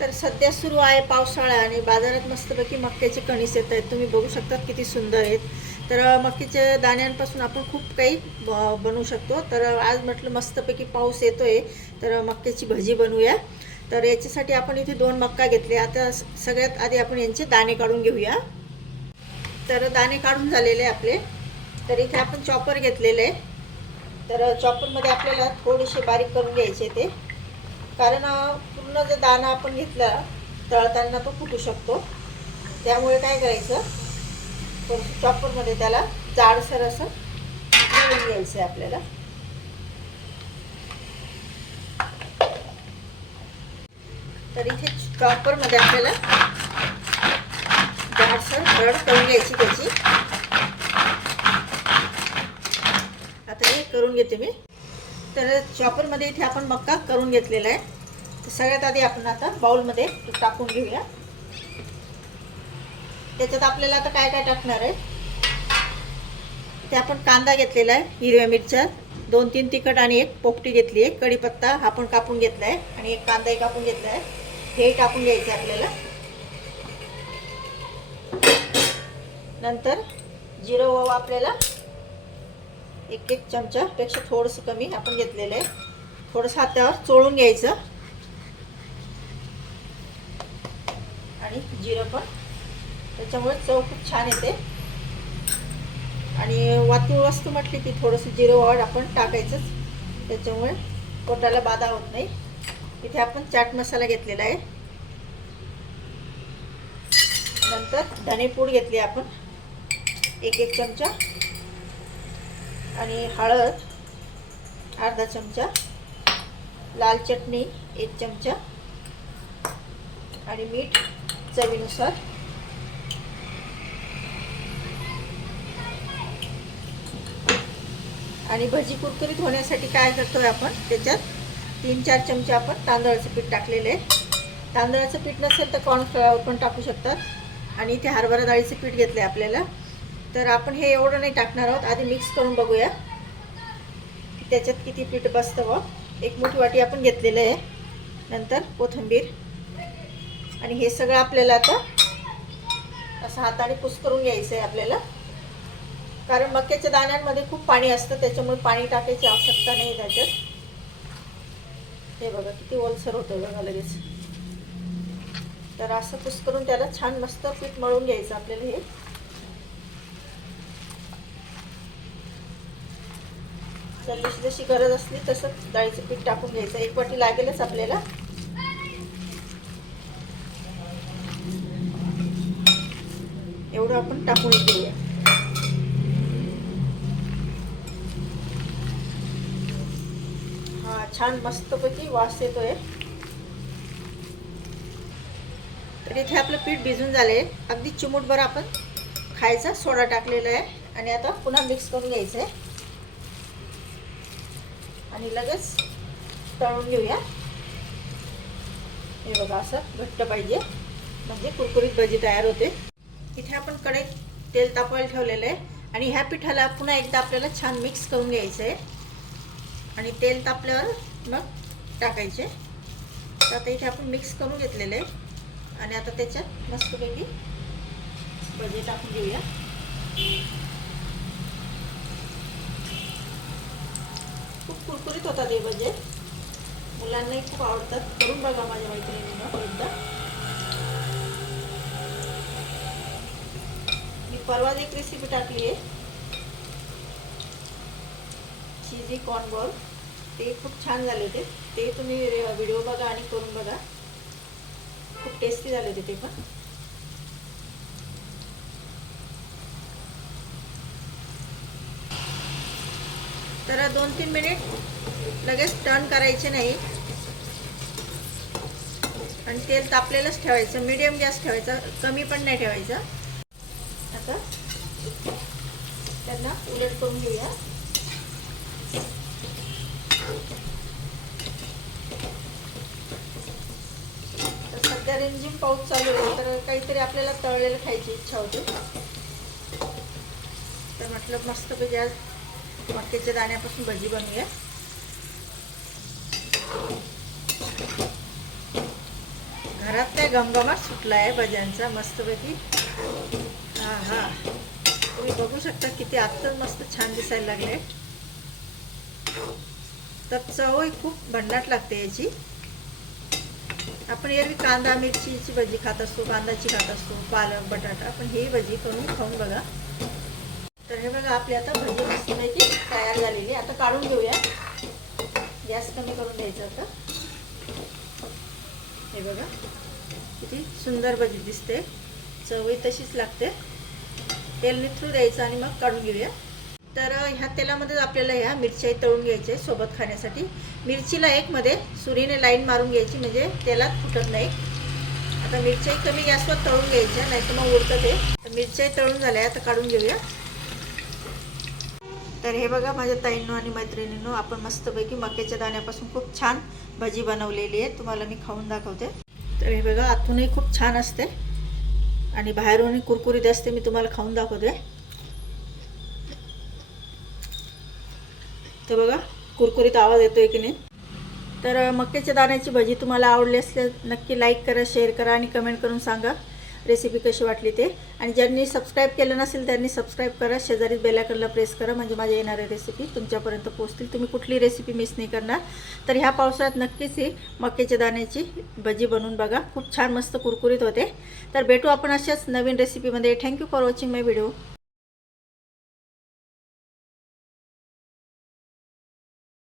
तर सध्या सुरू आहे पावसाळा आणि बाजारात मस्तपैकी मक्याचे कणीस येत आहेत. तुम्ही बघू शकतात किती सुंदर आहेत. तर मक्कीच्या दाण्यांपासून आपण खूप काही ब- बनवू शकतो. तर आज म्हटलं मस्तपैकी पाऊस येतोय. तर मक्याची भजी बनवूया. तर याच्यासाठी आपण इथे दोन मक्का घेतले. आता सगळ्यात आधी आपण यांचे दाणे काढून घेऊया. तर दाणे काढून झालेले आपले. तर इथे आपण चॉपर घेतलेले आहे. तर चॉपरमध्ये आपल्याला थोडेसे बारीक करून घ्यायचे ते. कारण पूर्ण जर दाणा आपण घेतला तळताना तो फुटू शकतो. त्यामुळे काय करायचं? चॉपरमध्ये त्याला जाडसर असं घेऊन घ्यायचं आहे आपल्याला. तर इथे चॉपरमध्ये आपल्याला जाडसर रड करून घ्यायची त्याची. आता हे करून घेते मी. तर चॉपरमध्ये इथे आपण मक्का करून घेतलेला आहे. तर सगळ्यात आधी आपण आता बाउलमध्ये टाकून घेऊया. त्याच्यात आपल्याला आता काय काय टाकणार आहे? ते आपण कांदा घेतलेला आहे हिरव्या मिरच्या. दोन तीन तिखट आणि एक पोपटी घेतली आहे. कढीपत्ता हा पण कापून घेतला आहे आणि एक कांदाही कापून घेतला आहे हे टाकून घ्यायचं आहे आपल्याला. नंतर जिरं ओवा आपल्याला एक एक चमचापेक्षा थोडंसं कमी आपण घेतलेलं आहे. थोडंसं हातावर चोळून घ्यायचं. आणि जिरं पण. त्याच्यामुळे चव खूप छान येते. आणि वाती वस्तू म्हटली की थोडंसं जिरं वाढ आपण टाकायचंच. त्याच्यामुळे पोटाला बाधा होत नाही. इथे आपण चाट मसाला घेतलेला आहे. नंतर धनेपूड घेतली आपण. एक एक चमचा. आणि हळद अर्धा चमचा लाल चटणी एक चमचा आणि मीठ चवीनुसार. आणि भजी कुरकुरीत होण्यासाठी काय करतोय आपण? त्याच्यात तीन चार चमचे आपण तांदळाचं पीठ टाकलेले आहे. तांदळाचं पीठ नसेल तर कॉर्नफ्लॉवर पण टाकू शकतात. आणि इथे हरभरा डाळीचं पीठ घेतलं आहे आपल्याला. तर आपण हे एवढं नाही टाकणार आहोत. आधी मिक्स करून बघूया. त्याच्यात किती पीठ बसतं व एक मोठी वाटी आपण घेतलेलं आहे. नंतर कोथिंबीर. आणि हे सगळं आपल्याला आता असं हाताने पुस करून घ्यायचं आहे आपल्याला. कारण मक्याच्या दाण्यांमध्ये खूप पाणी असतं त्याच्यामुळे पाणी टाकायची आवश्यकता नाही त्याच्यात. हे बघा किती ओलसर होतं बघा लगेच. तर असं पुस करून त्याला छान मस्त पीठ मळून घ्यायचं आपल्याला हे. तर जशी जशी गरज असली तसं डाळीचं पीठ टाकून घ्यायचं. एक वाटी लागेलच आपल्याला. एवढं आपण टाकून घेऊया. हा छान मस्तपैकी वास येतोय. तर इथे आपलं पीठ भिजून झाले अगदी चिमूटभर आपण खायचा सोडा टाकलेला आहे. आणि आता पुन्हा मिक्स करून घ्यायचं आहे आणि लगेच तळून घेऊया. हे बघा असं घट्ट पाहिजे. म्हणजे कुरकुरीत भजी तयार होते. इथे आपण कढईत तेल तापवायला ठेवलेलं आहे. आणि ह्या पिठाला पुन्हा एकदा आपल्याला छान मिक्स करून घ्यायचं आहे. आणि तेल तापल्यावर मग टाकायचे. तर आता इथे आपण मिक्स करून घेतलेलं आहे. आणि आता त्याच्यात मस्तपैकी भजी टाकून घेऊया. खूप कुरकुरीत होतात हे म्हणजे मुलांनाही खूप आवडतात. करून बघा माझ्या मैत्रिणीनं एकदा. मी परवा एक रेसिपी टाकली आहे. चिझी कॉर्न बॉल ते खूप छान झाले होते. ते तुम्ही व्हिडिओ बघा आणि करून बघा. खूप टेस्टी झाले होते ते पण. तर दोन तीन मिनिट लगेच टर्न करायचे नाही. आणि तेल तापलेलंच ठेवायचं मिडियम गॅस ठेवायचा कमी पण नाही ठेवायचं. आता त्यांना उलट करून घेऊया. तर सध्या रिमझिम पाऊस चालू आहे तर काहीतरी आपल्याला तळलेलं खायची इच्छा होती. तर म्हटलं मस्त गॅस मक्याच्या दाण्यापासून भजी बनवूया. घरात काय घमघमाट सुटला आहे भज्यांचा मस्तपैकी. हा हा. तुम्ही बघू शकता किती आत्ताच मस्त छान दिसायला लागले तर चवही खूप भन्नाट लागते याची. आपण एरवी कांदा मिरचीची भजी खात असतो कांदाची खात असतो पालक बटाटा पण ही भजी करून खाऊन बघा. तर हे बघा आपली आता भजी मस्तपैकी तयार झालेली आता काढून घेऊया. गॅस कमी करून घ्यायचा आता. हे बघा. किती सुंदर भजी दिसते. चवळी तशीच लागते. तेल निथरू द्यायचं आणि मग काढून घेऊया. तर ह्या तेलामध्येच आपल्याला ह्या मिरच्याही तळून घ्यायचे सोबत खाण्यासाठी. मिरचीला एकमध्ये सुरीने लाईन मारून घ्यायची म्हणजे तेलात फुटत नाही. आता मिरच्याही कमी गॅसवर तळून घ्यायच्या नाही तर मग उरतं ते. तर मिरच्याही तळून झाल्या आता काढून घेऊया. तर हे बघा माझ्या ताईंनो आणि मैत्रिणींनो आपण मस्तपैकी मक्याच्या दाण्यापासून खूप छान भजी बनवलेली आहे. तुम्हाला मी खाऊन दाखवते. तर हे बघा आतूनही खूप छान असते. आणि बाहेरूनही कुरकुरीत असते मी तुम्हाला खाऊन दाखवते. तर बघा कुरकुरीत आवाज येतोय की नाही? तर मक्याच्या दाण्याची भजी तुम्हाला आवडली असल्यास नक्की लाईक करा शेअर करा आणि कमेंट करून सांगा. रेसिपी कशी वाटली ते. आणि ज्यांनी सबस्क्राईब केलं नसेल त्यांनी सबस्क्राईब करा. शेजारी बेलाकडला प्रेस करा. म्हणजे माझ्या येणाऱ्या रेसिपी तुमच्यापर्यंत पोहोचतील. तुम्ही कुठली रेसिपी मिस नाही करणार. तर ह्या पावसाळ्यात नक्कीच ही मक्याच्या दाण्याची भजी बनवून बघा. खूप छान मस्त कुरकुरीत होते. तर भेटू आपण अशाच नवीन रेसिपीमध्ये thank you for watching my video